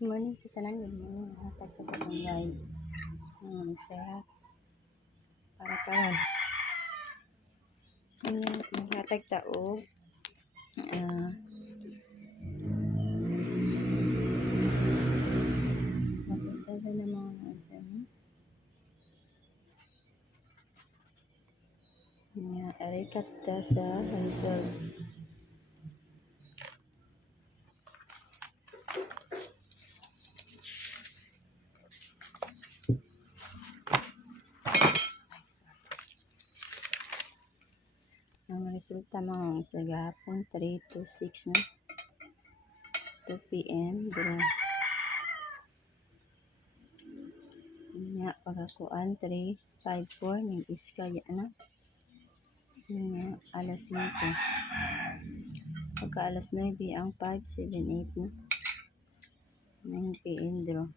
Good morning sa tanan, good morning. Hatag ko sa tanggay. Saya para karon. Maghatag ta og mag-usada na mga asano. Recap ta sa result. Ang resulta mga sa gahapon 3 to 6 na 2 p.m. Draw. Nya pagakuan 3 5 4 ning iska ya na. Nya alas 5. Pagka alas 9 ang 5 7 8 na 9 p.m. draw.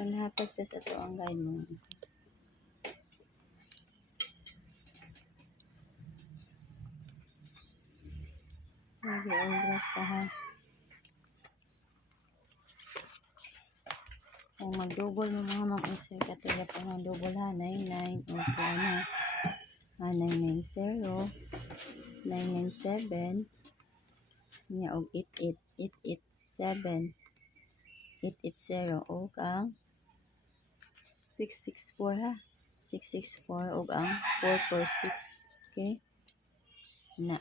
Ang hatag ta sa to ang guide mo. Lagi oras ta ha. Kung mag-double mo mga mag-isay katulad pa ng double ha, 99 o na 990 997 niya og 88 887 880 og ang 664 ha, 664 og ang 446. Okay na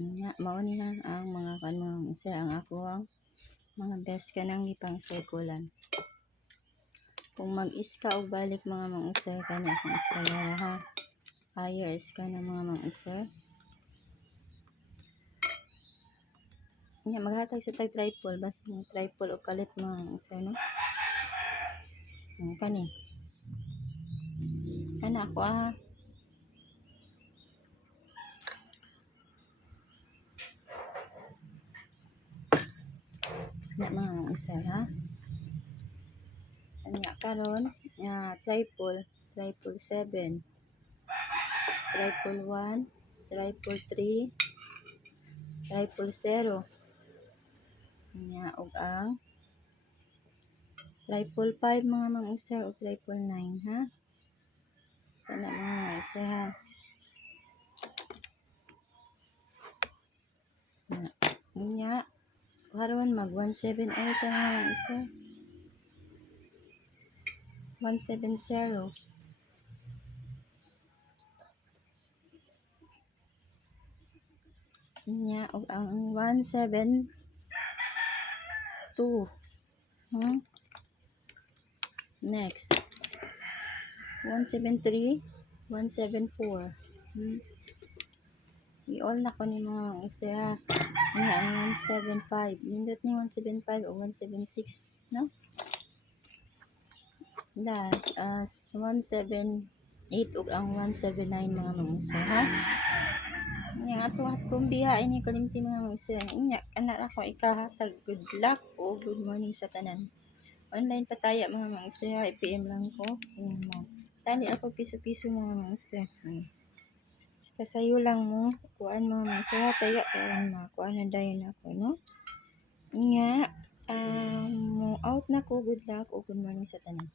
nya mao ni ang mga kanang isa ang ako ang mga best kanang ipang circulan. Kung mag-iska og balik mga mang-usar kani akong iskayara ha. Higher iska na mga mang-usar. Nya maghatag sa tag triple basta yung triple og kalit mga mang-usar no. Kani. Ana ako ha. Na mga mang-usar ha. Anya karon triple 7 triple 1 triple 3 triple 0 nya og ang triple 5 mga mang-usar o triple 9 ha. Sana mga mang-usar ha. Nya karon mag 170 ta mga mang-usar. 170 nya og ang 172 next 173 174 i-all na ko ni mga isa nya ang 175 nindot ni 175 o 176 no that 178 ug ang 179 mga mga ha. Yang ato kung biha ini kalimti mga mga inya anak ako ikahatag good luck o good morning sa tanan. Online pataya mga mga i-PM lang ko. Tali ako piso-piso mga mga basta sayo lang mo kuan mga mga tayo kuan na dayon ako no. Inya mo out na ko good luck o good morning sa tanan.